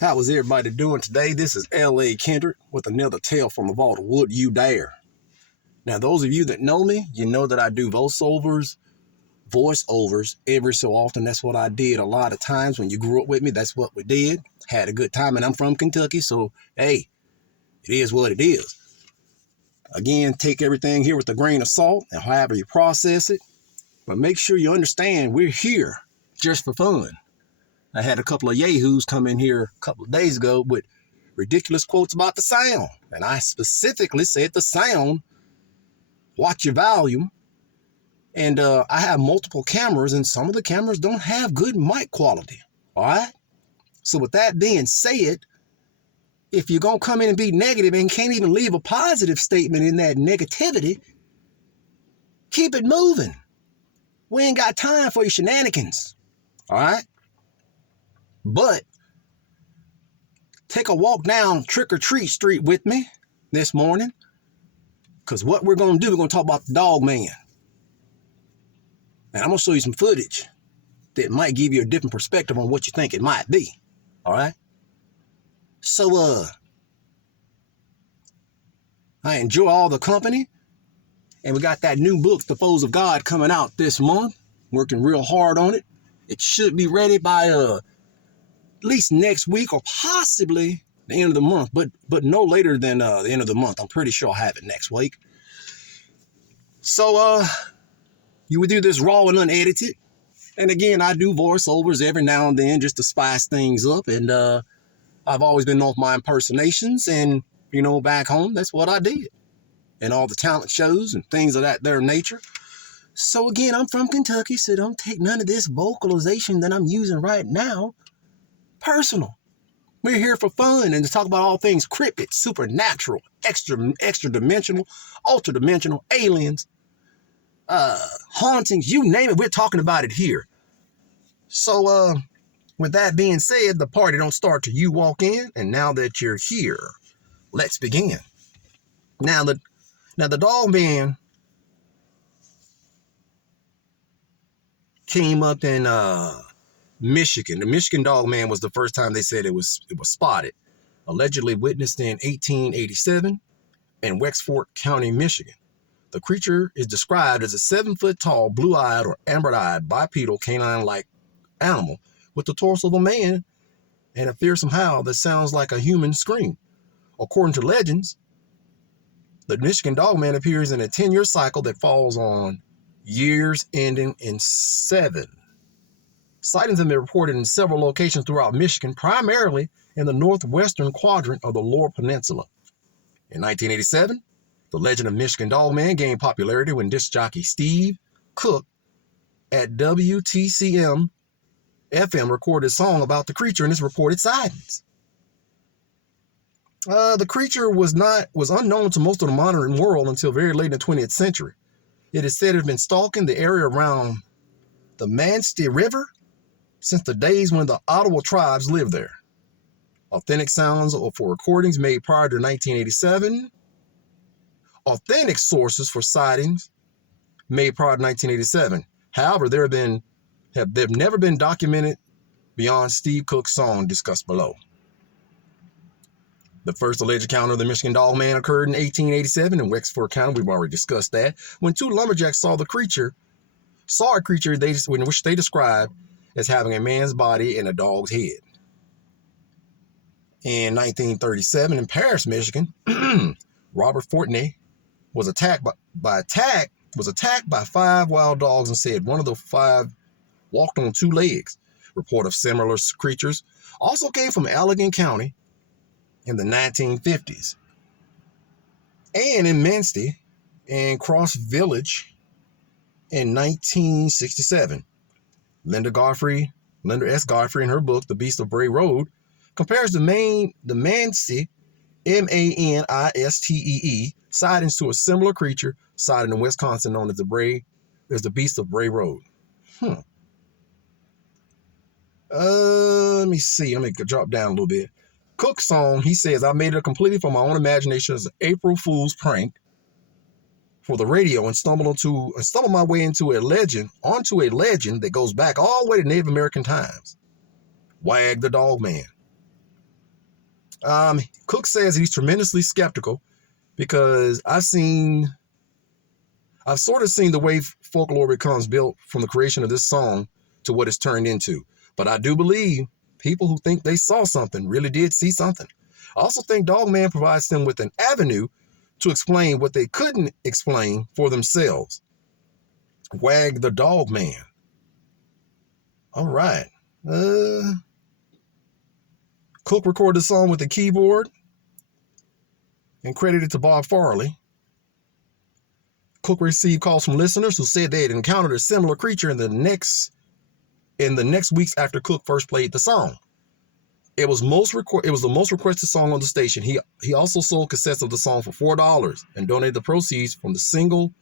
How is everybody doing today? This is L.A.Kendrick with another tale from the vault of Would You Dare. Now, those of you that know me, you know that I do voiceovers every so often. That's what I did a lot of times. When you grew up with me, that's what we did. Had a good time, and I'm from Kentucky, so hey, it is what it is. Again, take everything here with a grain of salt and however you process it, but make sure you understand we're here just for fun. I had a couple of yahoos come in here a couple of days ago with ridiculous quotes about the sound. And I specifically said the sound, watch your volume. And I have multiple cameras, and some of the cameras don't have good mic quality. All right? So with that being said, if you're going to come in and be negative and can't even leave a positive statement in that negativity, keep it moving. We ain't got time for your shenanigans. All right? But take a walk down Trick or Treat Street with me this morning, because what we're going to do, we're going to talk about the Dogman. And I'm going to show you some footage that might give you a different perspective on what you think it might be. All right? So, I enjoy all the company. And we got that new book, The Foes of God, coming out this month. Working real hard on it. It should be ready by at least next week or possibly the end of the month, but no later than the end of the month. I'm pretty sure I'll have it next week. So you would do this raw and unedited. And again, I do voiceovers every now and then just to spice things up. And I've always been known for my impersonations. And, you know, back home, that's what I did. And all the talent shows and things of that their nature. So again, I'm from Kentucky, so don't take none of this vocalization that I'm using right now personal. We're here for fun and to talk about all things cryptid, supernatural, extra dimensional, ultra dimensional, aliens, hauntings, you name it, we're talking about it here. So with that being said, the party don't start till you walk in, and now that you're here, let's begin. Now the Dogman came up in Michigan. The Michigan Dogman was the first time they said it was spotted. Allegedly witnessed in 1887 in Wexford County, Michigan. The creature is described as a 7-foot-tall, blue-eyed or amber-eyed bipedal canine-like animal with the torso of a man and a fearsome howl that sounds like a human scream. According to legends, the Michigan Dogman appears in a 10-year cycle that falls on years ending in 7. Sightings have been reported in several locations throughout Michigan, primarily in the northwestern quadrant of the Lower Peninsula. In 1987, the legend of Michigan Dogman gained popularity when disc jockey Steve Cook at WTCM FM recorded a song about the creature and its reported sightings. The creature was unknown to most of the modern world until very late in the 20th century. It is said to have been stalking the area around the Manstey River since the days when the Ottawa tribes lived there. Authentic sounds for recordings made prior to 1987. Authentic sources for sightings made prior to 1987. However, they've never been documented beyond Steve Cook's song discussed below. The first alleged encounter of the Michigan Dogman occurred in 1887 in Wexford County. We've already discussed that. When two lumberjacks saw a creature which they described as having a man's body and a dog's head. In 1937 in Paris, Michigan, Robert Fortney was attacked by 5 wild dogs and said one of the 5 walked on 2 legs. Report of similar creatures also came from Allegan County in the 1950s. And in Manstey and Cross Village in 1967. Linda S. Godfrey, in her book, The Beast of Bray Road, compares the Manstey, Manistee, sightings to a similar creature sighted in Wisconsin known as the Beast of Bray Road. Let me see. Let me drop down a little bit. Cook's song, he says, I made it completely from my own imagination as an April Fool's prank for the radio and stumbled my way onto a legend that goes back all the way to Native American times. Wag the Dogman. Cook says he's tremendously skeptical because I've sort of seen the way folklore becomes built from the creation of this song to what it's turned into. But I do believe people who think they saw something really did see something. I also think Dogman provides them with an avenue to explain what they couldn't explain for themselves. Wag the Dogman. All right. Cook recorded the song with the keyboard and credited to Bob Farley. Cook received calls from listeners who said they had encountered a similar creature in the next weeks after Cook first played the song. It was the most requested song on the station. He also sold cassettes of the song for $4 and donated the proceeds from the single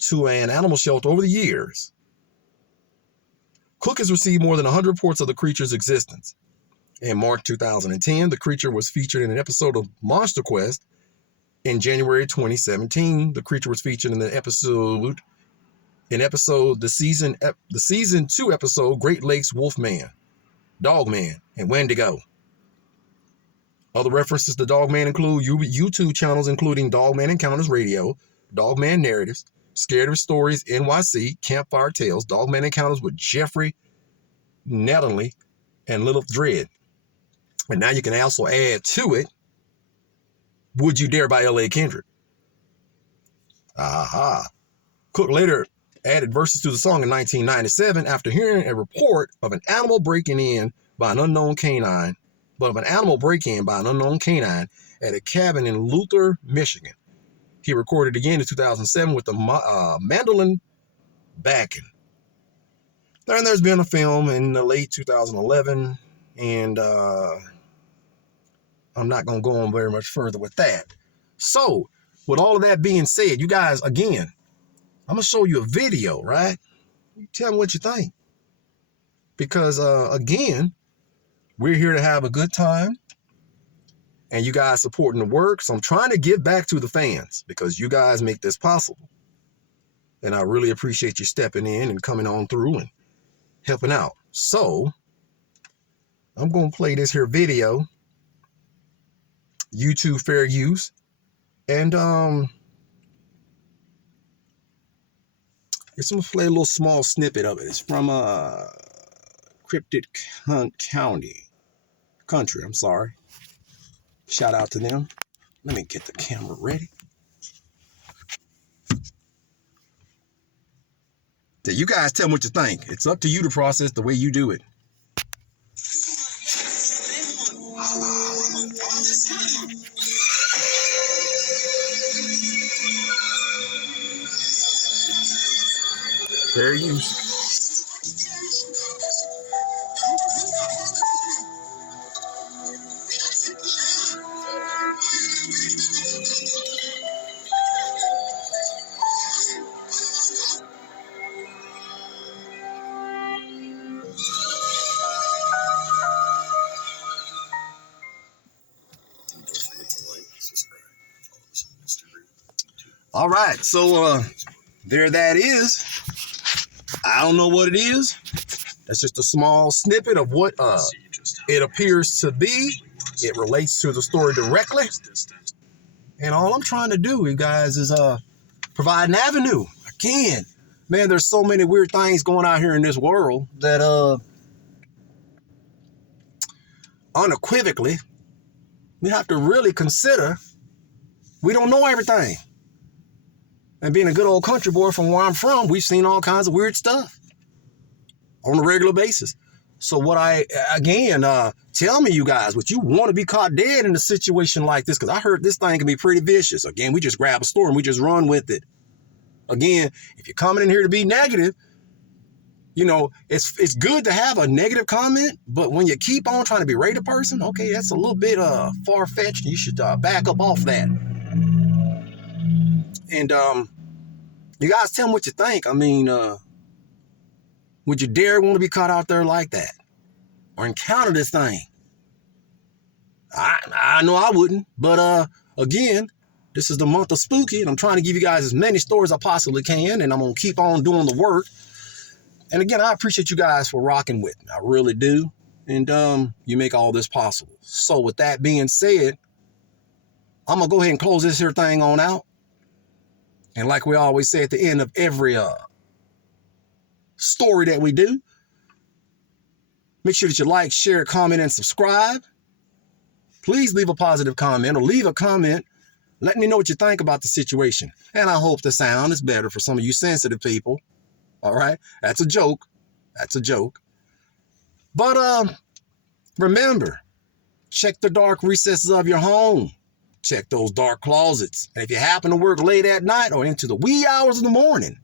to an animal shelter over the years. Cook has received more than 100 reports of the creature's existence. In March 2010, the creature was featured in an episode of Monster Quest. In January 2017, the creature was featured in the season 2 episode Great Lakes Wolfman, Dogman, and Wendigo. Other references to Dogman include YouTube channels including Dogman Encounters Radio, Dogman Narratives, Scared of Stories NYC, Campfire Tales, Dogman Encounters with Jeffrey Netherly, and Little Dread. And now you can also add to it Would You Dare by L.A.Kendrick. Aha. Cook later added verses to the song in 1997 after hearing a report of an animal break-in by an unknown canine at a cabin in Luther, Michigan. He recorded again in 2007 with the mandolin backing. Then there's been a film in the late 2011, and I'm not going to go on very much further with that. So, with all of that being said, you guys, again, I'm going to show you a video, right? You tell me what you think. Because, again, we're here to have a good time. And you guys supporting the work. So I'm trying to give back to the fans because you guys make this possible. And I really appreciate you stepping in and coming on through and helping out. So, I'm going to play this here video. YouTube fair use. And it's going to play a little small snippet of it. It's from Cryptid Country. I'm sorry. Shout out to them. Let me get the camera ready. So you guys tell me what you think. It's up to you to process the way you do it. Fair use. All right, so there that is. I don't know what it is. That's just a small snippet of what it appears to be. It relates to the story directly. And all I'm trying to do, you guys, is provide an avenue. Again, man, there's so many weird things going on here in this world that unequivocally, we have to really consider we don't know everything. And being a good old country boy from where I'm from, we've seen all kinds of weird stuff on a regular basis. So tell me, you guys, would you want to be caught dead in a situation like this? Because I heard this thing can be pretty vicious. Again, we just grab a story and we just run with it. Again, if you're coming in here to be negative, you know, it's good to have a negative comment, but when you keep on trying to berate a person, okay, that's a little bit far-fetched. You should back up off that. And you guys tell me what you think. I mean, would you dare want to be caught out there like that? Or encounter this thing? I know I wouldn't. But again, this is the month of spooky, and I'm trying to give you guys as many stories I possibly can, and I'm going to keep on doing the work. And again, I appreciate you guys for rocking with me. I really do. And you make all this possible. So with that being said, I'm going to go ahead and close this here thing on out. And like we always say at the end of every story that we do, make sure that you like, share, comment, and subscribe. Please leave a positive comment or leave a comment. Let me know what you think about the situation. And I hope the sound is better for some of you sensitive people. All right? That's a joke. That's a joke. But remember, check the dark recesses of your home. Check those dark closets. And if you happen to work late at night or into the wee hours of the morning,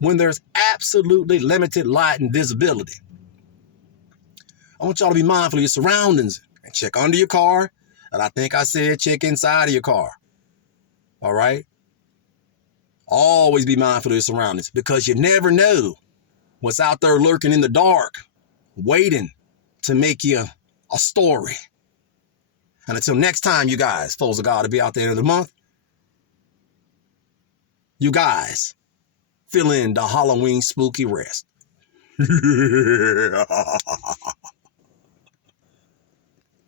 when there's absolutely limited light and visibility, I want y'all to be mindful of your surroundings and check under your car. And I think I said check inside of your car. All right? Always be mindful of your surroundings because you never know what's out there lurking in the dark, waiting to make you a story. And until next time, you guys, foes of God to be out there in the month, you guys fill in the Halloween spooky rest.